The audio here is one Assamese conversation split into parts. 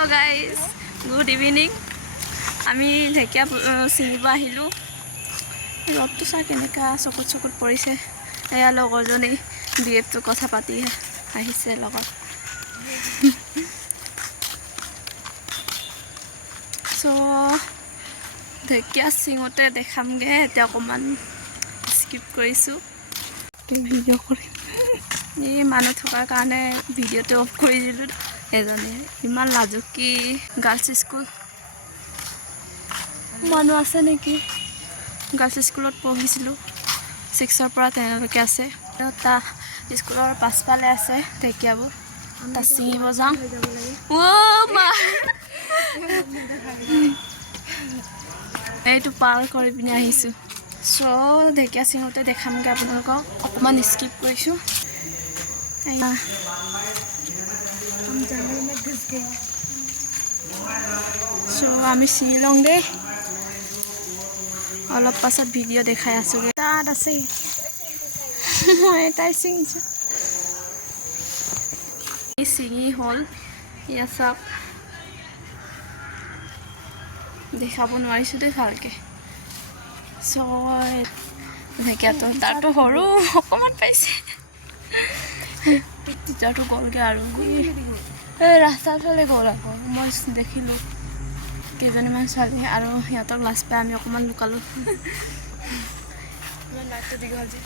Hello guys, good evening. আমি ঢেকিয়া চিনিব আহিলোঁ। ৰ'দটো চা কেনেকা চকুত পৰিছে। এয়া লগৰজনী বিএফটো কথা পাতি আহিছে লগত। সো ঢেকিয়া চিঙতে দেখামগে। এতিয়া অকণমান স্কিপ কৰিছোঁ। ভিডিঅ' কৰিম। এই মানুহ থকাৰ কাৰণে ভিডিঅ'টো অফ কৰি দিলোঁ। এজনী ইমান লাজুকী গাৰ্লছ স্কুল মানুহ আছে নেকি? গাৰ্লছ স্কুলত পঢ়িছিলোঁ 6ৰ পৰা 10লৈকে আছে। তাৰ স্কুলৰ পাছফালে আছে ঢেকিয়াবোৰ। তাত ছিঙিব যাওঁ। এইটো পাৰ কৰি পিনি আহিছোঁ। চ' ঢেকিয়া চিঙতে দেখামগৈ আপোনালোকক। অকণমান স্কিপ কৰিছোঁ। চ' আমি চিঙি লওঁ দেই। অলপ পাছত ভিডিঅ' দেখাই আছোঁগৈ। তাত আছে মই এটাই চিঙিছোঁ। চিঙি হ'ল। এয়া চাওক, দেখাব নোৱাৰিছোঁ দেই ভালকৈ। চ' ঢেকীয়াটো তাৰতো সৰু অকণমান পাইছে। টিচাৰটো গ'লগৈ আৰু এই ৰাস্তাৰ ফালে গ'ল আকৌ। মই দেখিলোঁ কেইজনীমান ছোৱালী আৰু সিহঁতক লাজ পাই আমি অকণমান লুকালোঁ। নাকটো দীঘল যে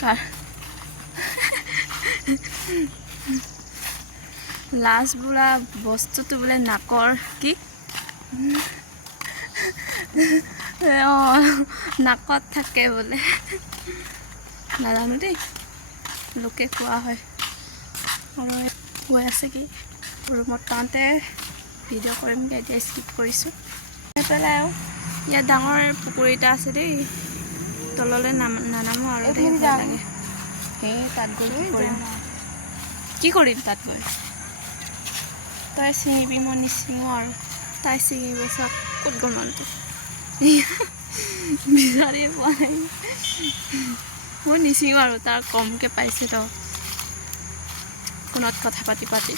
কাৰ লাজ বোলা বস্তুটো বোলে নাকৰ কি নাকত থাকে বোলে। নাজানো দেই, লোকে কোৱা হয়। আৰু গৈ আছে কি ৰুমত টাউনতে ভিডিঅ' কৰিমগৈ। এতিয়া স্কিপ কৰিছোঁ। পেলাই আৰু ইয়াত ডাঙৰ পুখুৰী এটা আছে দেই। তললৈ নানামো আৰু দেই, ভয় লাগে। সেই তাত গৈ কি কৰিম তাত গৈ? তাই ছিঙিবি, মই নিচিঙো আৰু তাই ছিঙিব। চাওক ক'ত গ'ল মানুহটো, বিচাৰি পোৱা নাই। মই নিচিঙো আৰু তাৰ কমকৈ পাইছে তো ফোনত কথা পাতি পাতি।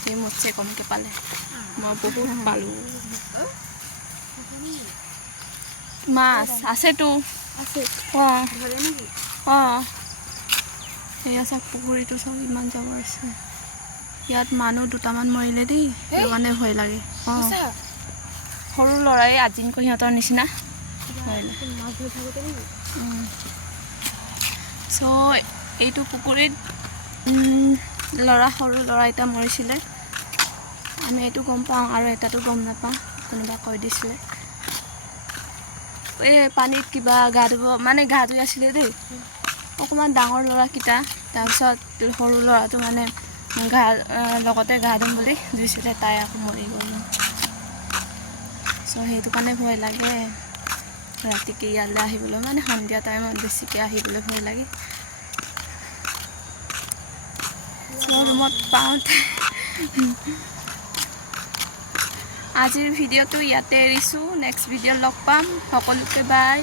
সেই মোতছে কমকৈ পালে, মই বহুত পালোঁ। মাছ আছেতো। অঁ অঁ, সেয়া চাওক পুখুৰীটো চাওক ইমান জাবৰ আছে। ইয়াত মানুহ দুটামান মৰিলে দেই, সেইটো কাৰণে ভয় লাগে। অঁ, সৰু ল'ৰাই আজিনকৈ সিহঁতৰ নিচিনা চ' এইটো পুখুৰীত সৰু ল'ৰা এটা মৰিছিলে। আমি এইটো গম পাওঁ আৰু এটাতো গম নাপাওঁ, কোনোবা কৈ দিছিলে। এই পানীত কিবা গা ধুব মানে গা ধুই আছিলে দেই অকণমান ডাঙৰ ল'ৰাকেইটা। তাৰপিছত সৰু ল'ৰাটো মানে লগতে গা ধুম বুলি ধুইছিলে, তাই আকৌ মৰি গ'ল। চ' সেইটো কাৰণে ভয় লাগে ৰাতিকৈ ইয়ালৈ আহিবলৈ, মানে সন্ধিয়া টাইমত বেছিকৈ আহিবলৈ ভয় লাগে। ৰুমত পাওঁতে আজিৰ ভিডিঅ'টো ইয়াতে এৰিছোঁ। নেক্সট ভিডিঅ'ত লগ পাম। সকলোকে বাই।